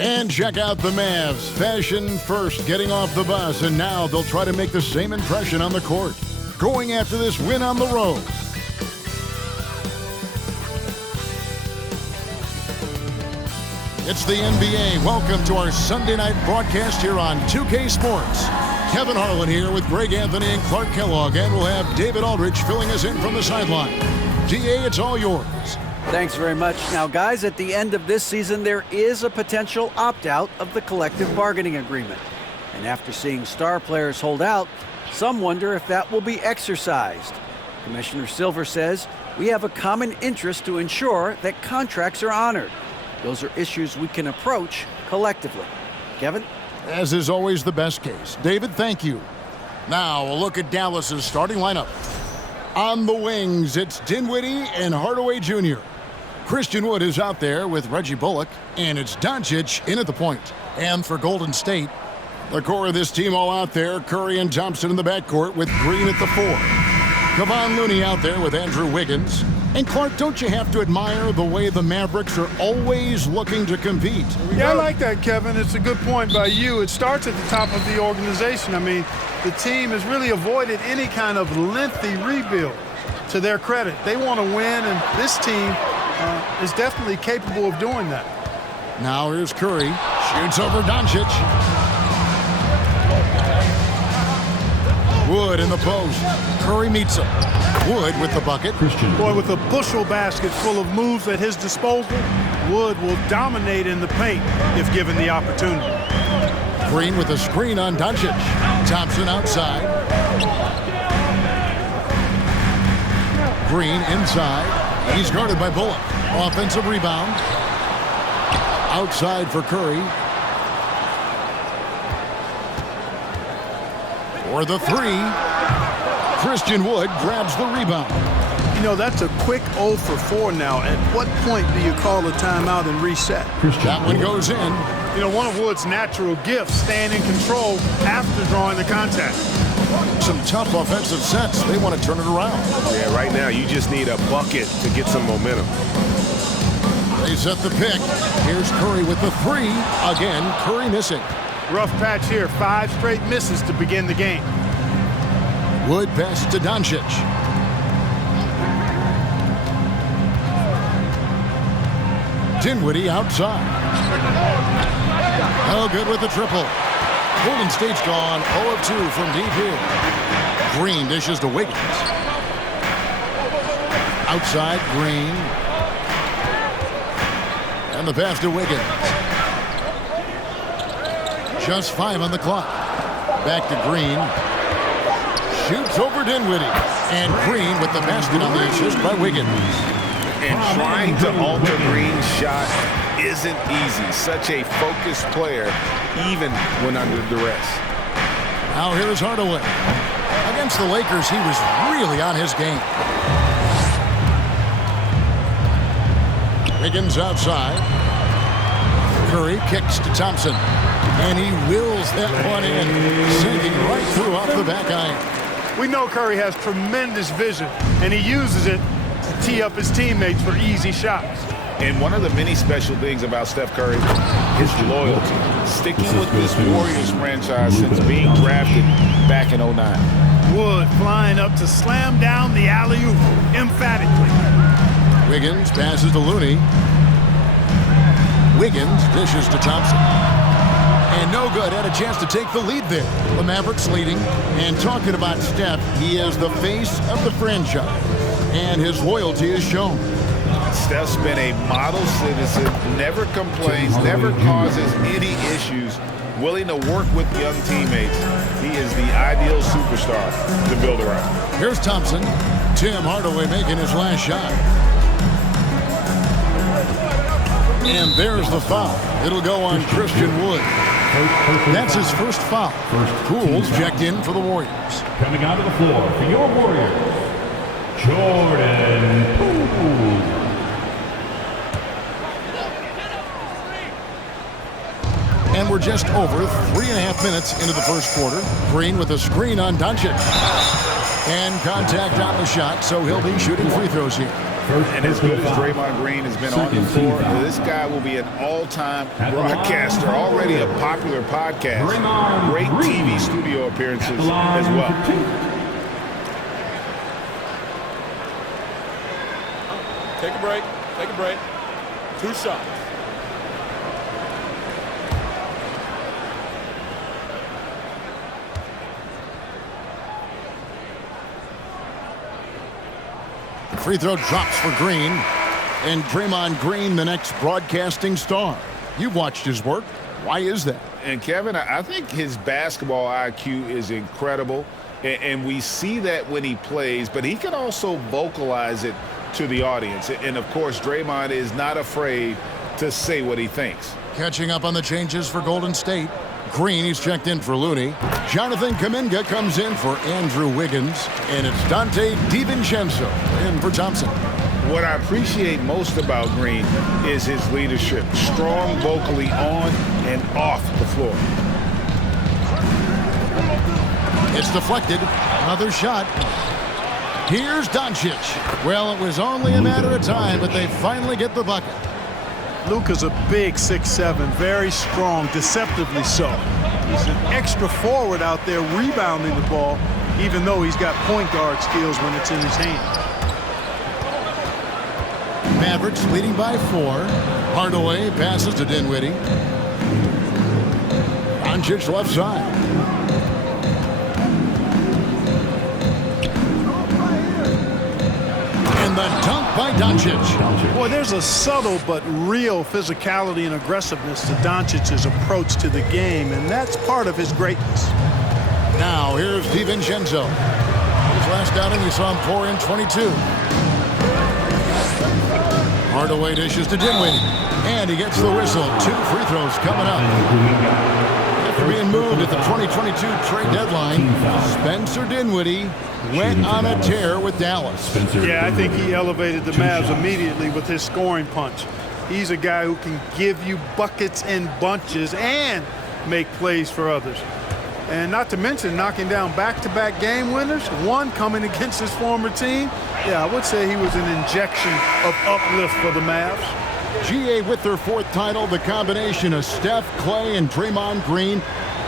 And check out the Mavs. Fashion first, getting off the bus, and now they'll try to make the same impression on the court. Going after this win on the road. It's the NBA. Welcome to our Sunday night broadcast here on 2K Sports. Kevin Harlan here with Greg Anthony and Clark Kellogg, and we'll have David Aldridge filling us in from the sideline. DA, it's all yours. Thanks very much. Now, guys, at the end of this season, there is a potential opt-out of the collective bargaining agreement. And after seeing star players hold out, some wonder if that will be exercised. Commissioner Silver says we have a common interest to ensure that contracts are honored. Those are issues we can approach collectively. Kevin? As is always the best case. David, thank you. Now, a look at Dallas's starting lineup. On the wings, it's Dinwiddie and Hardaway Jr. Christian Wood is out there with Reggie Bullock, and it's Doncic in at the point. And for Golden State, the core of this team all out there, Curry and Thompson in the backcourt with Green at the 4. Kevon Looney out there with Andrew Wiggins. And Clark, don't you have to admire the way the Mavericks are always looking to compete? Yeah, I like that, Kevin. It's a good point by you. It starts at the top of the organization. I mean, the team has really avoided any kind of lengthy rebuild. To their credit, they want to win, and this team is definitely capable of doing that. Now here's Curry. Shoots over Doncic. Wood in the post. Curry meets him. Wood with the bucket. Boy, with a bushel basket full of moves at his disposal, Wood will dominate in the paint if given the opportunity. Green with a screen on Doncic. Thompson outside. Green inside. He's guarded by Bullock. Offensive rebound. Outside for Curry. For the 3. Christian Wood grabs the rebound. You know, that's a quick 0 for 4 now. At what point do you call a timeout and reset? That one goes in. You know, one of Wood's natural gifts, staying in control after drawing the contact. Some tough offensive sets. They want to turn it around. Yeah, right now you just need a bucket to get some momentum. They set the pick. Here's Curry with the 3. Again, Curry missing. Rough patch here. 5 straight misses to begin the game. Wood passes to Doncic. Dinwiddie outside. No good with the triple. Golden State's gone 0 of 2 from deep here. Green dishes to Wiggins. Outside, Green. And the pass to Wiggins. Just 5 on the clock. Back to Green. Shoots over Dinwiddie. And Green with the basket on the assist by Wiggins. And trying to alter Green's shot isn't easy. Such a focused player, even when under duress. Now here's Hardaway. Against the Lakers, he was really on his game. Wiggins outside. Curry kicks to Thompson. And he wills that one in, sinking right through off the back iron. We know Curry has tremendous vision, and he uses it to tee up his teammates for easy shots. And one of the many special things about Steph Curry, his loyalty. Sticking with this Warriors franchise since being drafted back in '09. Wood flying up to slam down the alley-oop emphatically. Wiggins passes to Looney. Wiggins dishes to Thompson. And no good. Had a chance to take the lead there. The Mavericks leading. And talking about Steph, he is the face of the franchise. And his loyalty is shown. Steph's been a model citizen, never complains, never causes any issues, willing to work with young teammates. He is the ideal superstar to build around. Here's Thompson. Tim Hardaway making his last shot. And there's the foul. It'll go on Christian Wood. That's his first foul. Poole's checked in for the Warriors. Coming out of the floor for your Warriors, Jordan Poole. And we're just over 3.5 minutes into the first quarter. Green with a screen on Doncic. And contact on the shot, so he'll be shooting free throws here. And as good as Draymond Green has been on the floor, this guy will be an all-time broadcaster, already a popular podcast, great TV studio appearances as well. Take a break. Take a break. 2 shots. Free throw drops for Green. And Draymond Green, the next broadcasting star. You've watched his work. Why is that? And Kevin, I think his basketball IQ is incredible. And we see that when he plays, but he can also vocalize it to the audience. And of course, Draymond is not afraid to say what he thinks. Catching up on the changes for Golden State. Green, he's checked in for Looney. Jonathan Kuminga comes in for Andrew Wiggins. And it's Dante DiVincenzo in for Thompson. What I appreciate most about Green is his leadership. Strong vocally on and off the floor. It's deflected. Another shot. Here's Doncic. Well, it was only a matter of time, but they finally get the bucket. Luka's a big 6'7", very strong, deceptively so. He's an extra forward out there rebounding the ball, even though he's got point guard skills when it's in his hand. Mavericks leading by 4. Hardaway passes to Dinwiddie. Doncic left side. And the dunk by Doncic. Boy, there's a subtle but real physicality and aggressiveness to Doncic's approach to the game, and that's part of his greatness. Now here's DiVincenzo. His last outing, we saw him pour in 22. Hardaway dishes to Dinwiddie. And he gets the whistle. 2 free throws coming up. After being moved at the 2022 trade deadline, Spencer Dinwiddie went on a tear with Dallas. Yeah, I think he elevated the Mavs immediately with his scoring punch. He's a guy who can give you buckets in bunches and make plays for others. And not to mention knocking down back-to-back game winners, one coming against his former team. Yeah, I would say he was an injection of uplift for the Mavs. GA with their 4th title, the combination of Steph, Clay, and Draymond Green,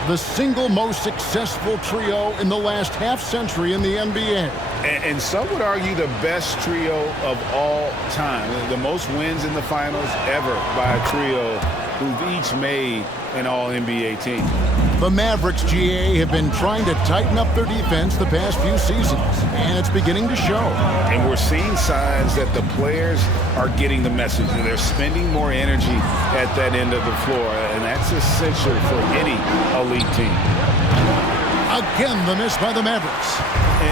the single most successful trio in the last half-century in the NBA. And some would argue the best trio of all time. The most wins in the finals ever by a trio who've each made an All-NBA team. The Mavericks, GA, have been trying to tighten up their defense the past few seasons, and it's beginning to show. And we're seeing signs that the players are getting the message. They're spending more energy at that end of the floor, and that's essential for any elite team. Again, the miss by the Mavericks.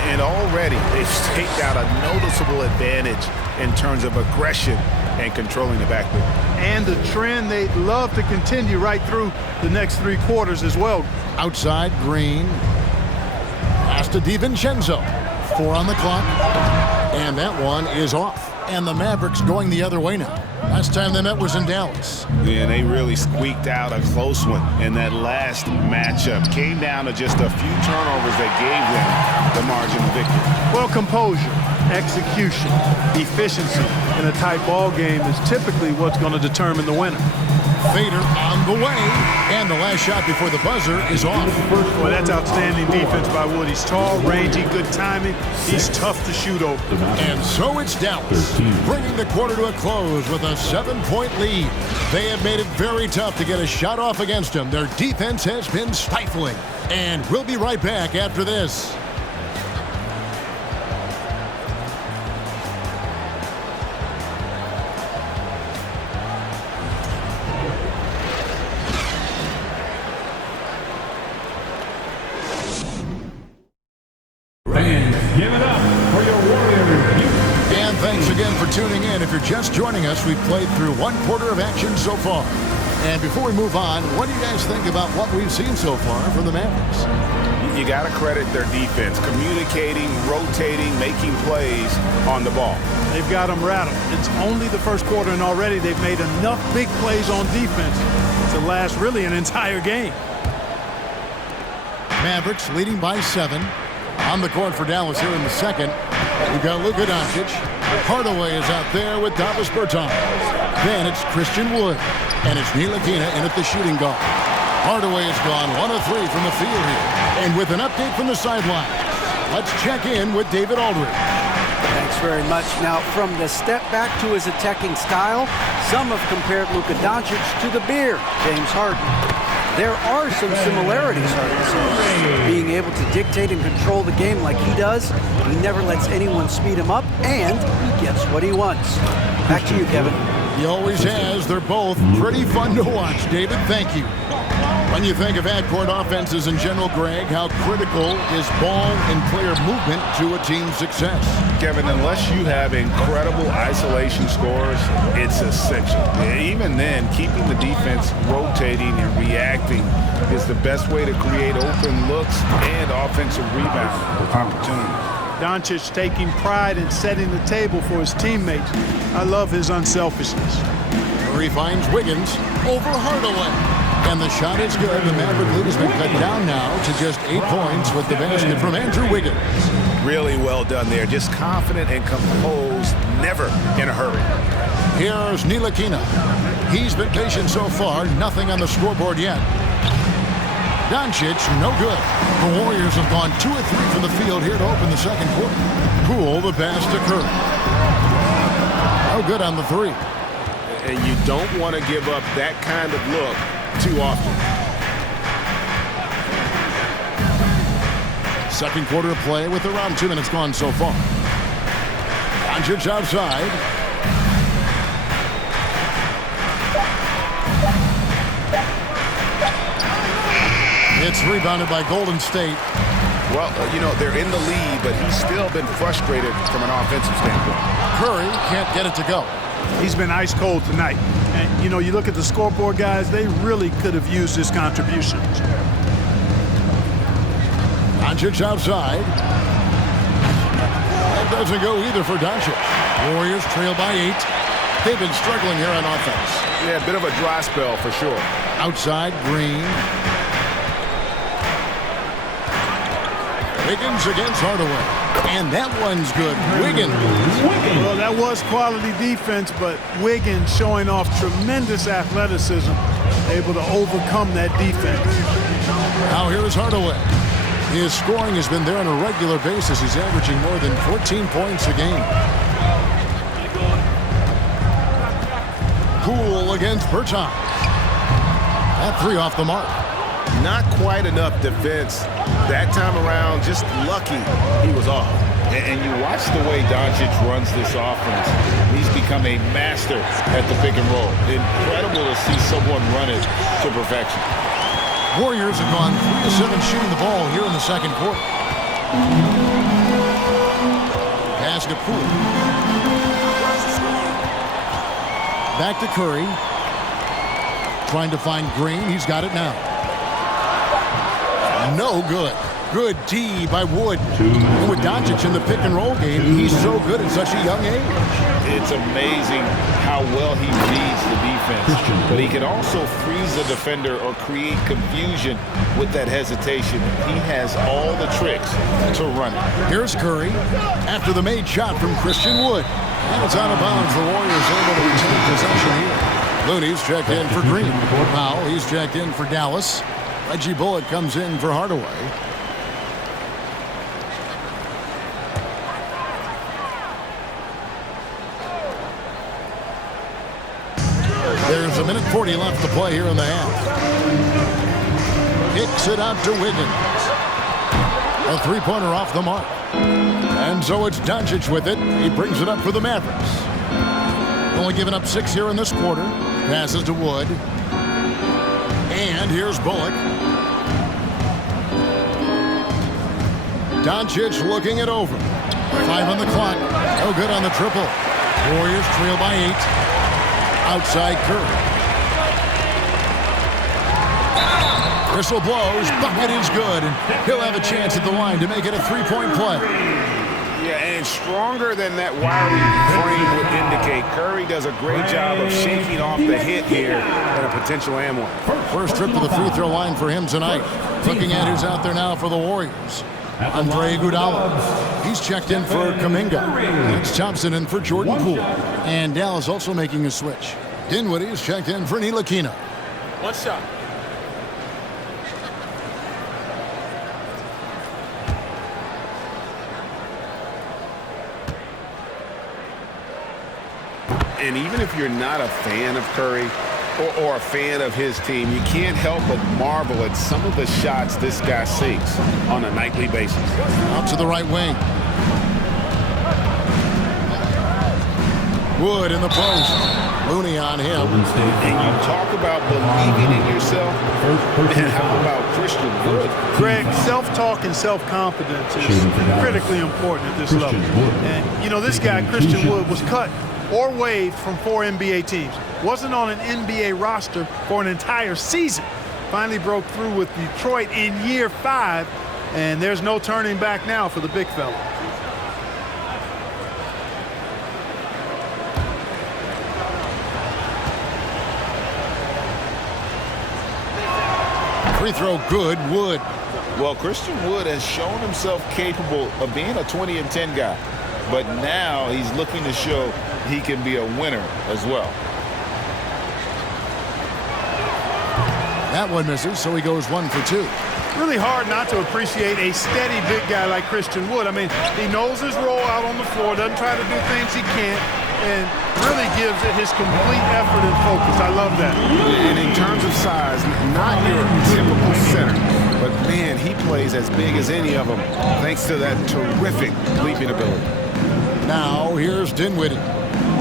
And already they've staked out a noticeable advantage in terms of aggression and controlling the backcourt. And the trend they'd love to continue right through the next 3 quarters as well. Outside, Green. Pass to DiVincenzo. 4 on the clock. And that one is off. And the Mavericks going the other way now. Last time they met was in Dallas. Yeah, they really squeaked out a close one in that last matchup. Came down to just a few turnovers that gave them the margin of victory. Well, composure, execution, efficiency in a tight ball game is typically what's going to determine the winner. Fader on the way, and the last shot before the buzzer is off. Well, that's outstanding defense by Wood. He's tall, rangy, good timing. He's tough to shoot over. And so it's Dallas, bringing the quarter to a close with a 7-point lead. They have made it very tough to get a shot off against them. Their defense has been stifling. And we'll be right back after this. Give it up for your Warriors. And thanks again for tuning in. If you're just joining us, we've played through 1 quarter of action so far. And before we move on, what do you guys think about what we've seen so far from the Mavericks? You got to credit their defense, communicating, rotating, making plays on the ball. They've got them rattled. It's only the first quarter, and already they've made enough big plays on defense to last really an entire game. Mavericks leading by 7. On the court for Dallas here in the second. We've got Luka Doncic. Hardaway is out there with Davis Bertans. Then it's Christian Wood. And it's Ntilikina in at the shooting guard. Hardaway has gone 1 of 3 from the field here. And with an update from the sideline, let's check in with David Aldridge. Thanks very much. Now, from the step back to his attacking style, some have compared Luka Doncic to the bear, James Harden. There are some similarities, Harden says. Being able to dictate and control the game like he does, he never lets anyone speed him up, and he gets what he wants. Back to you, Kevin. He always has. They're both pretty fun to watch. David, thank you. When you think of half-court offenses in general, Greg, how critical is ball and player movement to a team's success? Kevin, unless you have incredible isolation scores, it's essential. Even then, keeping the defense rotating and reacting is the best way to create open looks and offensive rebound opportunities. Doncic taking pride in setting the table for his teammates. I love his unselfishness. Curry finds Wiggins over Hardaway. And the shot is good. The Maverick lead has been cut down now to just 8 points with the basket from Andrew Wiggins. Really well done there. Just confident and composed, never in a hurry. Here's Ntilikina. He's been patient so far. Nothing on the scoreboard yet. Doncic, no good. The Warriors have gone 2 of 3 from the field here to open the second quarter. Poole, the pass to Curry. No good on the 3. And you don't want to give up that kind of look too often. Second quarter of play with around 2 minutes gone so far. Doncic outside. It's rebounded by Golden State. Well, you know, they're in the lead, but he's still been frustrated from an offensive standpoint. Curry can't get it to go. He's been ice cold tonight. And, you know, you look at the scoreboard, guys, they really could have used his contributions. Doncic outside. That doesn't go either for Doncic. Warriors trail by 8. They've been struggling here on offense. Yeah, a bit of a dry spell for sure. Outside, Green. Wiggins against Hardaway. And that one's good. Wiggins. Well, that was quality defense, but Wiggins showing off tremendous athleticism, able to overcome that defense. Now here is Hardaway. His scoring has been there on a regular basis. He's averaging more than 14 points a game. Poole against Bertans. That 3 off the mark. Not quite enough defense that time around. Just lucky he was off. And you watch the way Doncic runs this offense. He's become a master at the pick and roll. Incredible to see someone run it to perfection. Warriors have gone 3 of 7 shooting the ball here in the second quarter. Pass to Poole. Back to Curry. Trying to find Green. He's got it now. No good. Good D by Wood. And with Doncic in the pick and roll game, he's so good at such a young age. It's amazing how well he reads the defense. But he can also freeze the defender or create confusion with that hesitation. He has all the tricks to run it. Here's Curry after the made shot from Christian Wood. And it's out of bounds. The Warriors able to retain possession here. Looney's checked in for Green. Powell, he's checked in for Dallas. Reggie Bullock comes in for Hardaway. There's 1:40 left to play here in the half. Kicks it out to Wiggins. A 3-pointer off the mark. And so it's Doncic with it. He brings it up for the Mavericks. Only given up 6 here in this quarter. Passes to Wood. And here's Bullock. Doncic looking it over. 5 on the clock. No good on the triple. Warriors trail by 8. Outside Curry. Whistle blows. Bucket is good. And he'll have a chance at the line to make it a 3-point play. Yeah, and stronger than that wiry frame would indicate. Curry does a great job of shaking off the hit here and a potential and one. First trip to the free throw line for him tonight. Looking at who's out there now for the Warriors. Andre Iguodala. He's checked in for Kuminga. It's Thompson in for Jordan Poole. And Dallas also making a switch. Dinwiddie is checked in for Ntilikina. One shot. And even if you're not a fan of Curry or a fan of his team, you can't help but marvel at some of the shots this guy sinks on a nightly basis. Out to the right wing. Wood in the post. Looney on him. And you talk about believing in yourself. And how about Christian Wood? Greg, self-talk and self-confidence is critically important at this level. And, you know, this guy, Christian Wood, was cut or waived from 4 NBA teams. Wasn't on an NBA roster for an entire season. Finally broke through with Detroit in year 5, and there's no turning back now for the big fella. Free throw good, Wood. Well, Christian Wood has shown himself capable of being a 20 and 10 guy. But now he's looking to show he can be a winner as well. That one misses, so he goes 1 for 2. Really hard not to appreciate a steady big guy like Christian Wood. I mean, he knows his role out on the floor, doesn't try to do things he can't, and really gives it his complete effort and focus. I love that. And in terms of size, not your typical center, but man, he plays as big as any of them thanks to that terrific leaping ability. Now here's Dinwiddie.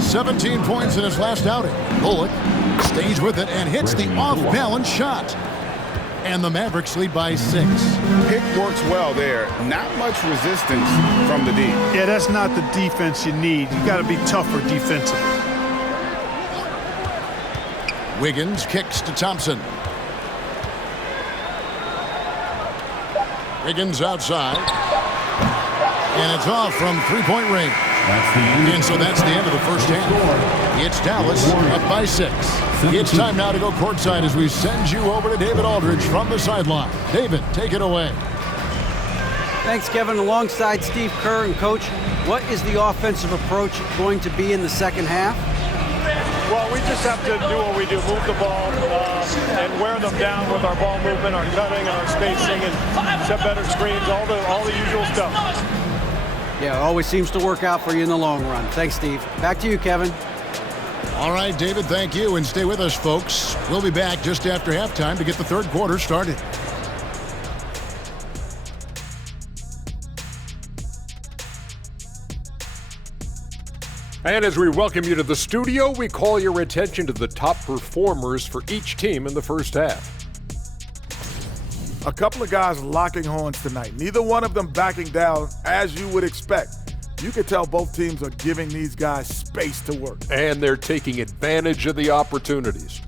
17 points in his last outing. Bullock stays with it and hits the off-balance shot. And the Mavericks lead by 6. Pick works well there. Not much resistance from the D. Yeah, that's not the defense you need. You got to be tougher defensively. Wiggins kicks to Thompson. Wiggins outside. And it's off from three-point range. And so that's the end of the first half. It's Dallas up by 6. It's time now to go courtside as we send you over to David Aldridge from the sideline. David, take it away. Thanks, Kevin. Alongside Steve Kerr and Coach, what is the offensive approach going to be in the second half? Well, we just have to do what we do, move the ball and wear them down with our ball movement, our cutting, our spacing, and set better screens, all the usual stuff. Yeah, it always seems to work out for you in the long run. Thanks, Steve. Back to you, Kevin. All right, David, thank you. And stay with us, folks. We'll be back just after halftime to get the third quarter started. And as we welcome you to the studio, we call your attention to the top performers for each team in the first half. A couple of guys locking horns tonight. Neither one of them backing down as you would expect. You can tell both teams are giving these guys space to work. And they're taking advantage of the opportunities.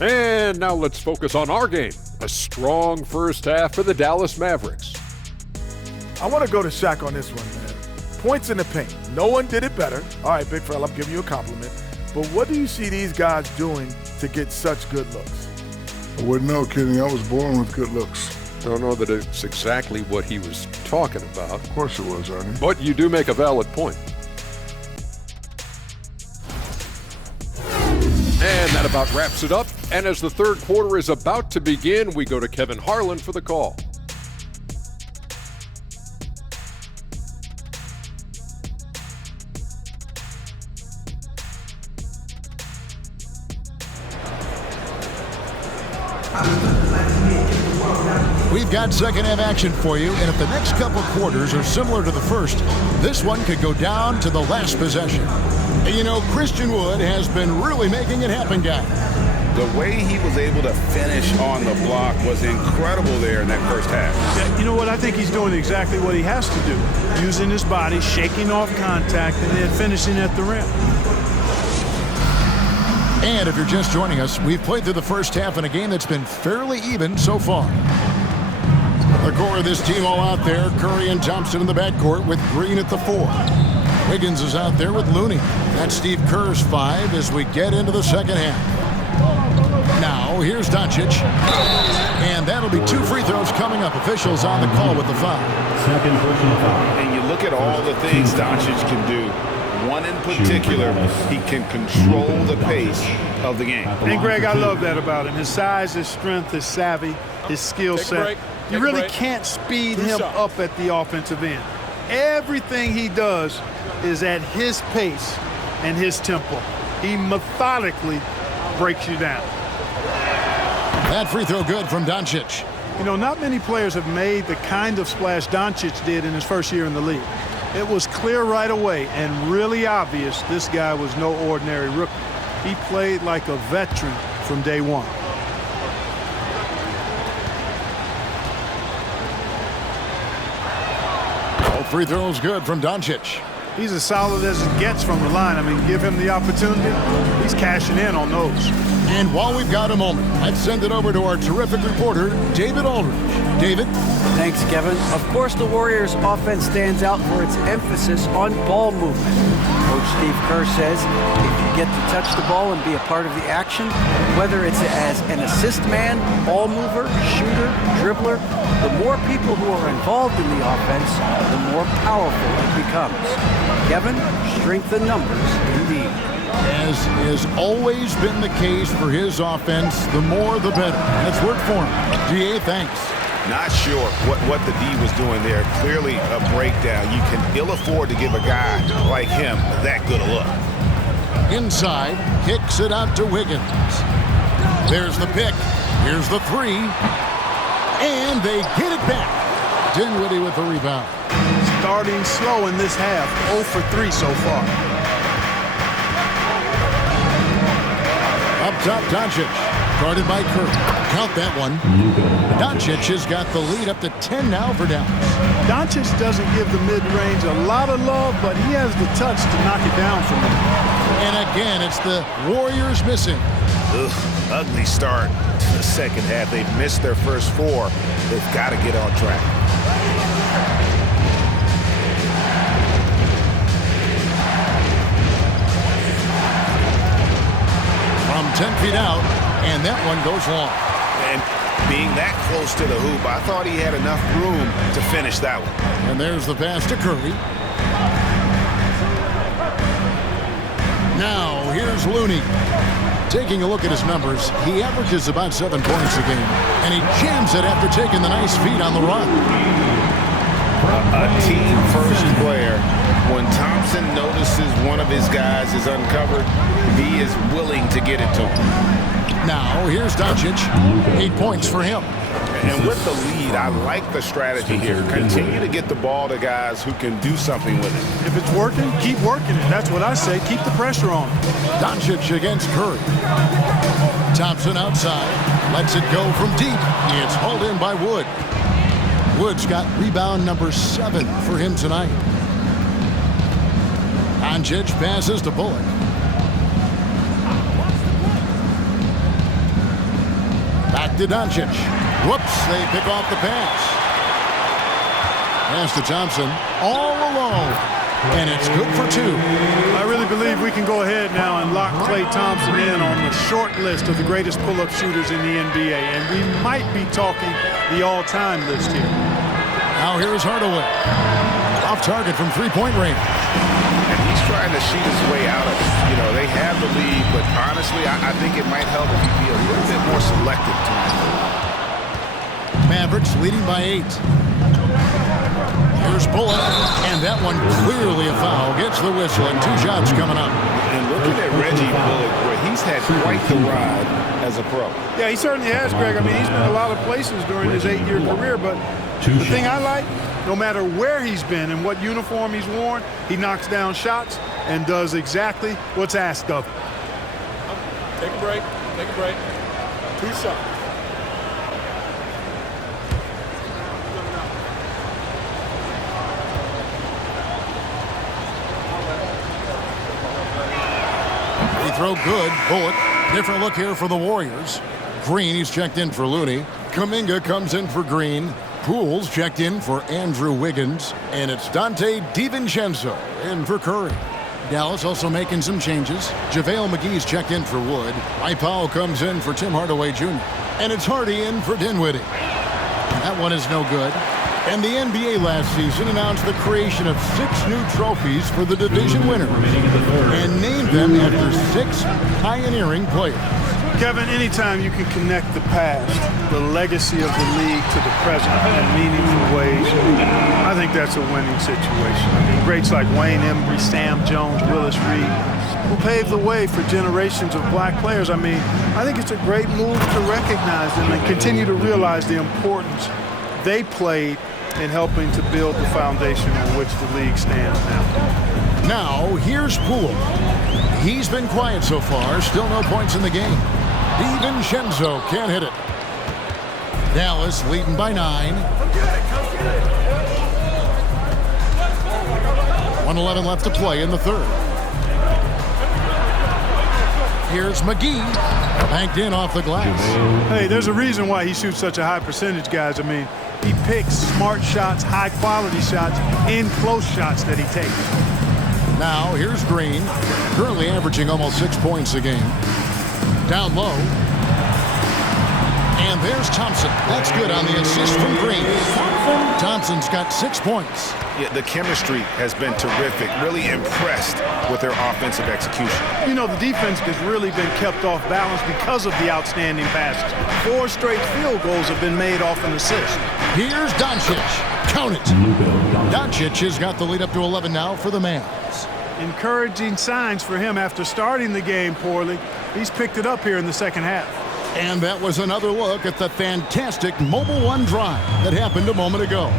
And now let's focus on our game. A strong first half for the Dallas Mavericks. I want to go to Shaq on this one, man. Points in the paint. No one did it better. All right, big fella, I'm giving you a compliment. But what do you see these guys doing to get such good looks? I wouldn't know, Kenny. I was born with good looks. Don't know that it's exactly what he was talking about. Of course it was, Ernie. But you do make a valid point. And that about wraps it up. And as the third quarter is about to begin, we go to Kevin Harlan for the call. We've got second half action for you, and if the next couple quarters are similar to the first, this one could go down to the last possession. And you know, Christian Wood has been really making it happen, guys. The way he was able to finish on the block was incredible there in that first half. Yeah, you know what? I think he's doing exactly what he has to do. Using his body, shaking off contact, and then finishing at the rim. And if you're just joining us, we've played through the first half in a game that's been fairly even so far. The core of this team all out there. Curry and Thompson in the backcourt with Green at the 4. Wiggins is out there with Looney. That's Steve Kerr's 5 as we get into the second half. Now, Now, here's Doncic. And that'll be 2 free throws coming up. Officials on the call with the foul. Second personal foul. And you look at all the things Doncic can do. One in particular, he can control the pace of the game. And, Greg, I love that about him. His size, his strength, his savvy, his skill set. You really can't speed him up at the offensive end. Everything he does is at his pace and his tempo. He methodically breaks you down. That free throw good from Doncic. You know, not many players have made the kind of splash Doncic did in his first year in the league. It was clear right away and really obvious this guy was no ordinary rookie. He played like a veteran from day one. All free throws good from Doncic. He's as solid as it gets from the line. I mean, give him the opportunity. He's cashing in on those. And while we've got a moment, let's send it over to our terrific reporter, David Aldridge. David? Thanks, Kevin. Of course, the Warriors' offense stands out for its emphasis on ball movement. Coach Steve Kerr says if you get to touch the ball and be a part of the action, whether it's as an assist man, ball mover, shooter, dribbler, the more people who are involved in the offense, the more powerful it becomes. Kevin, strength in numbers, indeed. As has always been the case for his offense, the more the better. And it's worked for him. DA, thanks. Not sure what the D was doing there. Clearly a breakdown. You can ill afford to give a guy like him that good a look. Inside, kicks it out to Wiggins. There's the pick. Here's the 3. And they get it back. Dinwiddie with the rebound. Starting slow in this half, 0 for 3 so far. Up top, Doncic. Guarded by Curry. Count that one. Doncic has got the lead up to 10 now for Dallas. Doncic doesn't give the mid-range a lot of love, but he has the touch to knock it down from him. And again, it's the Warriors missing. Ugly start to the second half. They've missed their first 4. They've got to get on track. From 10 feet out, and that one goes long. And being that close to the hoop, I thought he had enough room to finish that one. And there's the pass to Curry. Now, here's Looney. Taking a look at his numbers, he averages about 7 points a game, and he jams it after taking the nice feed on the run. A team-first player. When Thompson notices one of his guys is uncovered, he is willing to get it to him. Now, here's Doncic. 8 points for him. And with the lead, I like the strategy here. Continue to get the ball to guys who can do something with it. If it's working, keep working it. That's what I say. Keep the pressure on. Doncic against Curry. Thompson outside. Lets it go from deep. It's hauled in by Wood. Wood's got rebound number 7 for him tonight. Doncic passes to Bullock. Back to Doncic. Whoops, they pick off the pass. Pass to Thompson, all alone, and it's good for 2. I really believe we can go ahead now and lock Klay Thompson in on the short list of the greatest pull-up shooters in the NBA, and we might be talking the all-time list here. Now here's Hardaway. Off target from 3-point range. And he's trying to shoot his way out of it. You know, they have the lead, but honestly, I think it might help if he be a little bit more selective tonight. Mavericks leading by 8. Here's Bullock, and that one clearly a foul. Gets the whistle, and 2 shots coming up. And looking at Reggie Bullock, where he's had quite the ride as a pro. Yeah, he certainly has, Greg. I mean, he's been a lot of places during his 8-year career, but the thing I like, no matter where he's been and what uniform he's worn, he knocks down shots and does exactly what's asked of him. Take a break. Take a break. 2 shots. Free throw good. Bullock. Different look here for the Warriors. Green, he's checked in for Looney. Kuminga comes in for Green. Poole's checked in for Andrew Wiggins. And it's Dante DiVincenzo in for Curry. Dallas also making some changes. JaVale McGee's checked in for Wood. Mike Powell comes in for Tim Hardaway Jr. And it's Hardy in for Dinwiddie. That one is no good. And the NBA last season announced the creation of 6 new trophies for the division winner and named them after 6 pioneering players. Kevin, anytime you can connect the past, the legacy of the league to the present in meaningful ways, I think that's a winning situation. I mean, greats like Wayne Embry, Sam Jones, Willis Reed, who paved the way for generations of black players. I mean, I think it's a great move to recognize them and continue to realize the importance they played in helping to build the foundation on which the league stands now. Now, here's Poole. He's been quiet so far, still no points in the game. DiVincenzo can't hit it. Dallas leading by 9. 1:11 left to play in the third. Here's McGee, banked in off the glass. Hey, there's a reason why he shoots such a high percentage, guys. I mean, he picks smart shots, high-quality shots, and close shots that he takes. Now, here's Green, currently averaging almost 6 points a game. Down low. And there's Thompson. That's good on the assist from Green. Thompson's got 6 points. Yeah, the chemistry has been terrific. Really impressed with their offensive execution. You know, the defense has really been kept off balance because of the outstanding passes. 4 straight field goals have been made off an assist. Here's Doncic. Count it. Doncic has got the lead up to 11 now for the Mavs. Encouraging signs for him after starting the game poorly. He's picked it up here in the second half. And that was another look at the fantastic Mobile One drive that happened a moment ago.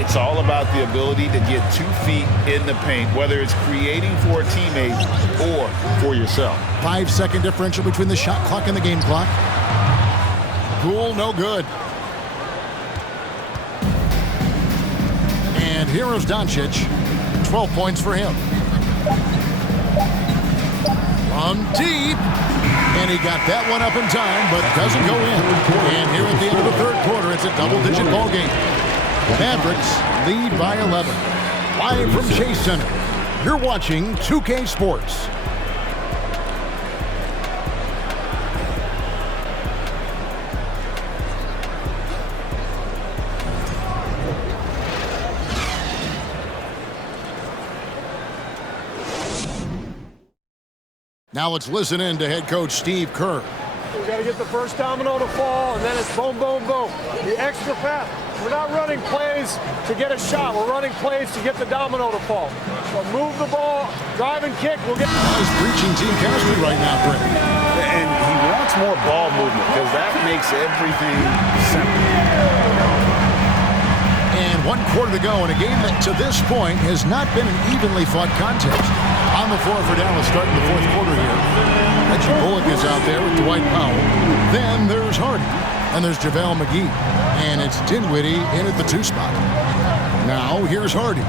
It's all about the ability to get 2 feet in the paint, whether it's creating for a teammate or for yourself. 5-second differential between the shot clock and the game clock. Poole, no good. And here is Doncic. 12 points for him. From deep. And he got that one up in time, but doesn't go in. And here at the end of the third quarter, it's a double-digit ball game. Mavericks lead by 11. Live from Chase Center, you're watching 2K Sports. Now let's listen in to head coach Steve Kerr. We got to get the first domino to fall, and then it's boom, boom, boom. The extra pass. We're not running plays to get a shot. We're running plays to get the domino to fall. So move the ball, drive and kick. We'll get. He's preaching team chemistry right now, Brett. And he wants more ball movement because that makes everything simple. And 1 quarter to go in a game that to this point has not been an evenly fought contest. On the floor for Dallas starting the fourth quarter here. Reggie Bullock is out there with Dwight Powell. Then there's Hardy. And there's JaVale McGee. And it's Dinwiddie in at the 2 spot. Now here's Hardy.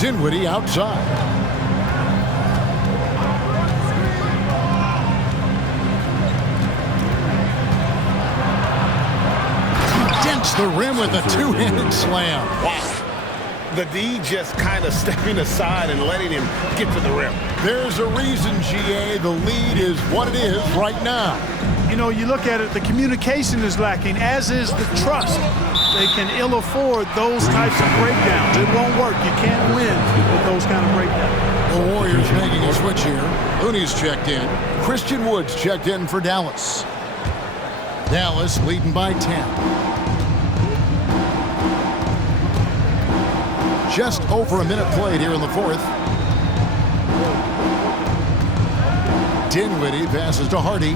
Dinwiddie outside. Dents the rim with a 2-handed slam. Wow. The D just kind of stepping aside and letting him get to the rim. There's a reason, GA, the lead is what it is right now. You know, you look at it, the communication is lacking, as is the trust. They can ill afford those types of breakdowns. It won't work. You can't win with those kind of breakdowns. The Warriors making a switch here. Looney's checked in. Christian Wood's checked in for Dallas. Dallas leading by 10. Just over a minute played here in the fourth. Dinwiddie passes to Hardy.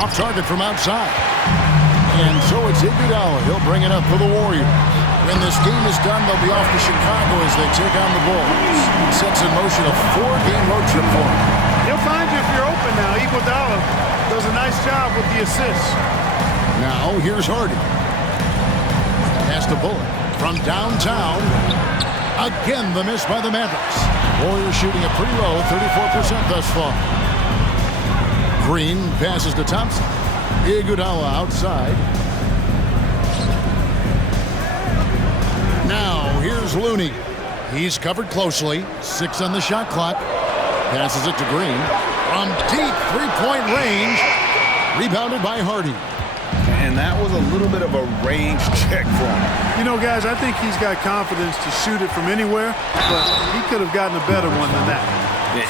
Off target from outside. And so it's Iguodala. He'll bring it up for the Warriors. When this game is done, they'll be off to Chicago as they take on the Bulls. Sets in motion a 4-game road trip for him. He'll find you if you're open now. Iguodala does a nice job with the assists. Now here's Hardy. Pass to Bullock. From downtown, again the miss by the Mavericks. Warriors shooting it pretty low, 34% thus far. Green passes to Thompson. Iguodala outside. Now here's Looney. He's covered closely. 6 on the shot clock. Passes it to Green. From deep three-point range. Rebounded by Hardy. And that was a little bit of a range check for him. You know, guys, I think he's got confidence to shoot it from anywhere, but he could have gotten a better one than that.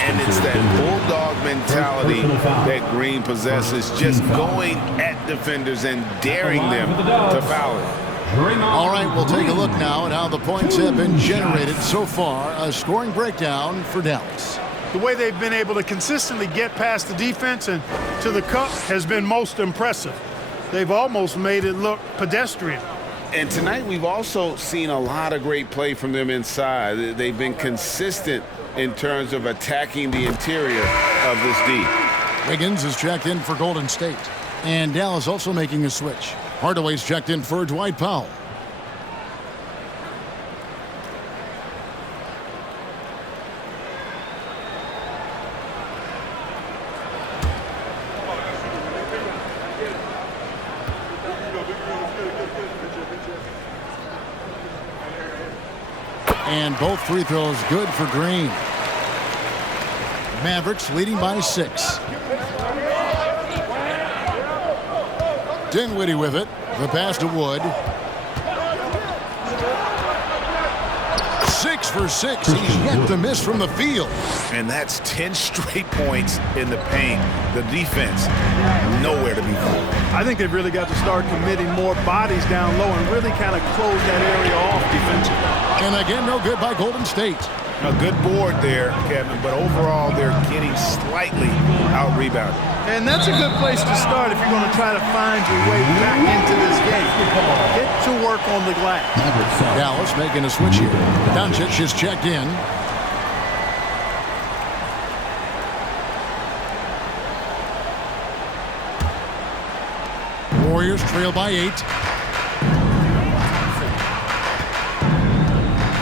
And it's that bulldog mentality that Green possesses, just going at defenders and daring them to foul it. All right, we'll take a look now at how the points have been generated so far. A scoring breakdown for Dallas. The way they've been able to consistently get past the defense and to the cup has been most impressive. They've almost made it look pedestrian. And tonight we've also seen a lot of great play from them inside. They've been consistent in terms of attacking the interior of this D. Wiggins is checked in for Golden State. And Dallas also making a switch. Hardaway's checked in for Dwight Powell. And both free throws good for Green. Mavericks leading by 6. Dinwiddie with it. The pass to Wood. 6 for 6. He's yet to miss from the field. And that's 10 straight points in the paint. The defense, nowhere to be found. I think they've really got to start committing more bodies down low and really kind of close that area off defensively. And again, no good by Golden State. A good board there, Kevin, but overall they're getting slightly out-rebounded. And that's a good place to start if you're going to try to find your way back into this game. Get to work on the glass. Dallas making a switch here. Doncic is checked in. Warriors trail by 8.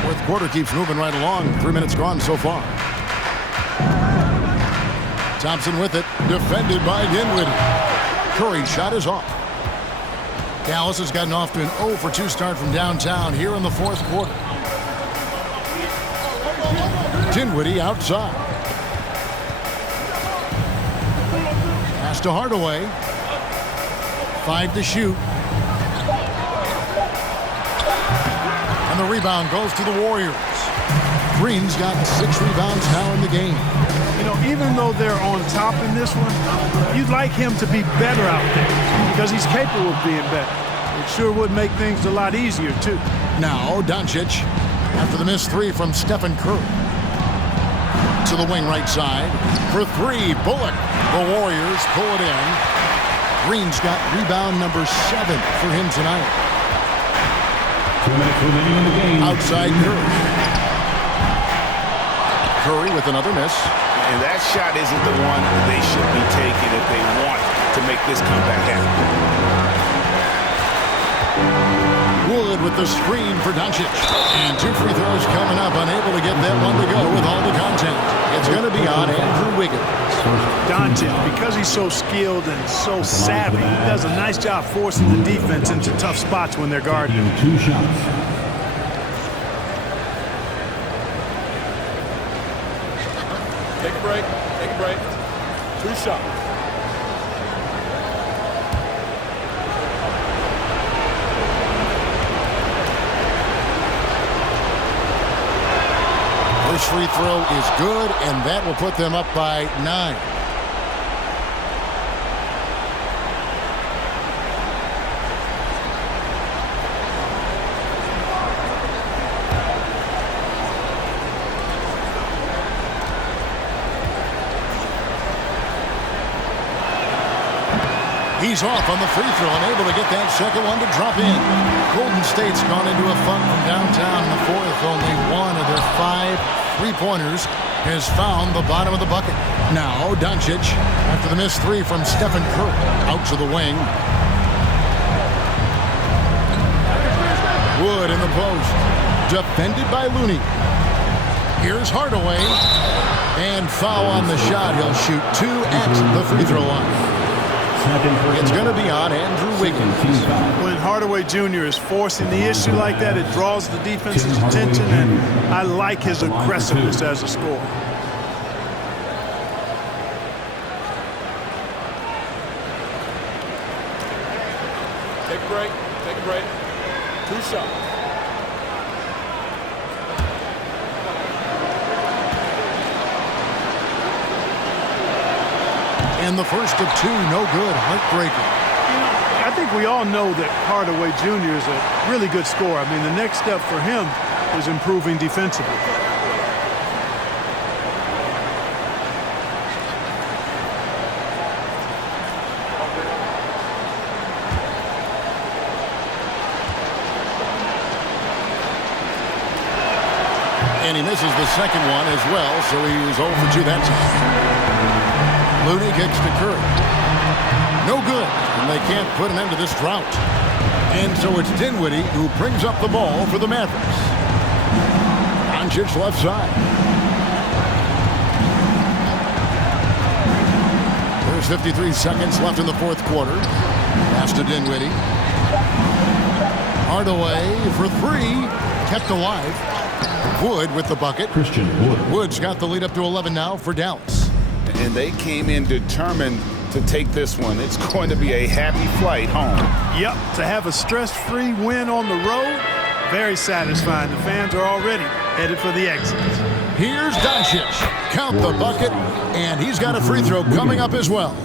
Fourth quarter keeps moving right along. 3 minutes gone so far. Thompson with it. Defended by Dinwiddie. Curry's shot is off. Dallas has gotten off to an 0 for 2 start from downtown here in the fourth quarter. Dinwiddie outside. Pass to Hardaway. 5 to shoot. And the rebound goes to the Warriors. Green's got 6 rebounds now in the game. You know, even though they're on top in this one, you'd like him to be better out there because he's capable of being better. It sure would make things a lot easier, too. Now, Doncic, after the missed 3 from Stephen Curry. To the wing right side. For 3, Bullock. The Warriors pull it in. Green's got rebound number 7 for him tonight. 2 minutes remaining in the game. Outside Curry. Curry with another miss. And that shot isn't the one they should be taking if they want to make this comeback happen. Wood with the screen for Doncic. And 2 free throws coming up. Unable to get that one to go with all the contact. It's going to be on Andrew Wiggins. Doncic, because he's so skilled and so savvy, he does a nice job forcing the defense into tough spots when they're guarding. 2 shots. Take a break. Take a break. 2 shots. First free throw is good, and that will put them up by 9. He's off on the free throw, unable to get that second one to drop in. Golden State's gone into a funk from downtown in the fourth. Only one of their 5 3-pointers has found the bottom of the bucket. Now, Doncic, after the missed 3 from Stephen Curry, out to the wing. Wood in the post, defended by Looney. Here's Hardaway, and foul on the shot. He'll shoot 2 at the free throw line. It's going to be on Andrew Wiggins. When Hardaway Jr. is forcing the issue like that, it draws the defense's attention, and I like his aggressiveness as a scorer. Take a break. Take a break. 2 shots. And the first of 2, no good. Heartbreaker. I think we all know that Hardaway Jr. is a really good scorer. I mean, the next step for him is improving defensively. And he misses the second one as well, so he's 0 for 2 that time. Looney kicks to Curry. No good, and they can't put an end to this drought. And so it's Dinwiddie who brings up the ball for the Mavericks. Doncic left side. There's 53 seconds left in the fourth quarter. Pass to Dinwiddie. Hardaway for 3. Kept alive. Wood with the bucket. Christian Wood. Wood's got the lead up to 11 now for Dallas. And they came in determined to take this one. It's going to be a happy flight home. Yep, to have a stress-free win on the road, very satisfying. The fans are already headed for the exits. Here's Doncic. Count the bucket, and he's got a free throw coming up as well.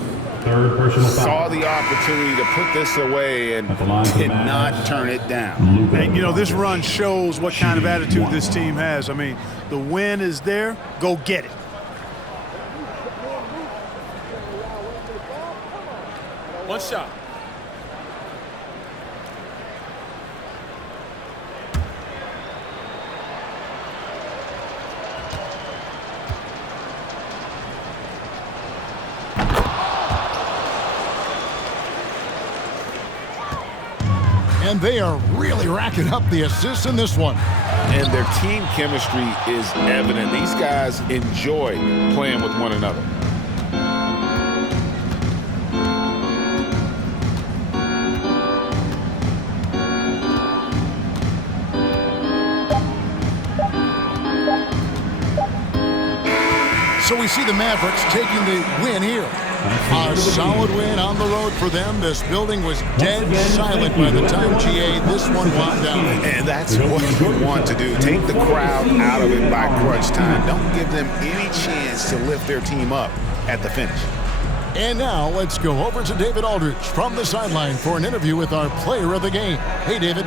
Third personal foul. Saw the opportunity to put this away and did not turn it down. And, you know, this run shows what kind of attitude this team has. I mean, the win is there. Go get it. One shot. And they are really racking up the assists in this one. And their team chemistry is evident. These guys enjoy playing with one another. So we see the Mavericks taking the win here. A solid win on the road for them. This building was dead silent by the time GA this one wound down. And that's what you want to do. Take the crowd out of it by crunch time. Don't give them any chance to lift their team up at the finish. And now let's go over to David Aldridge from the sideline for an interview with our player of the game. Hey, David.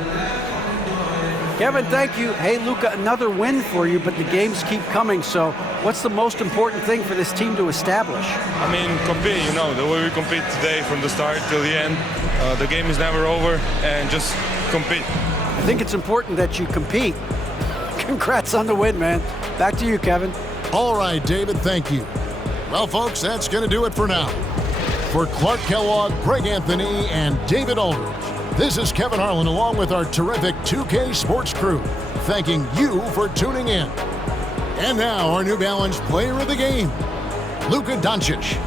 Kevin, thank you. Hey, Luka, another win for you, but the games keep coming. So what's the most important thing for this team to establish? I mean, compete, you know, the way we compete today from the start till the end. The game is never over, and just compete. I think it's important that you compete. Congrats on the win, man. Back to you, Kevin. All right, David, thank you. Well, folks, that's going to do it for now. For Clark Kellogg, Greg Anthony, and David Aldridge, this is Kevin Harlan along with our terrific 2K Sports crew, thanking you for tuning in. And now our New Balance player of the game, Luka Doncic.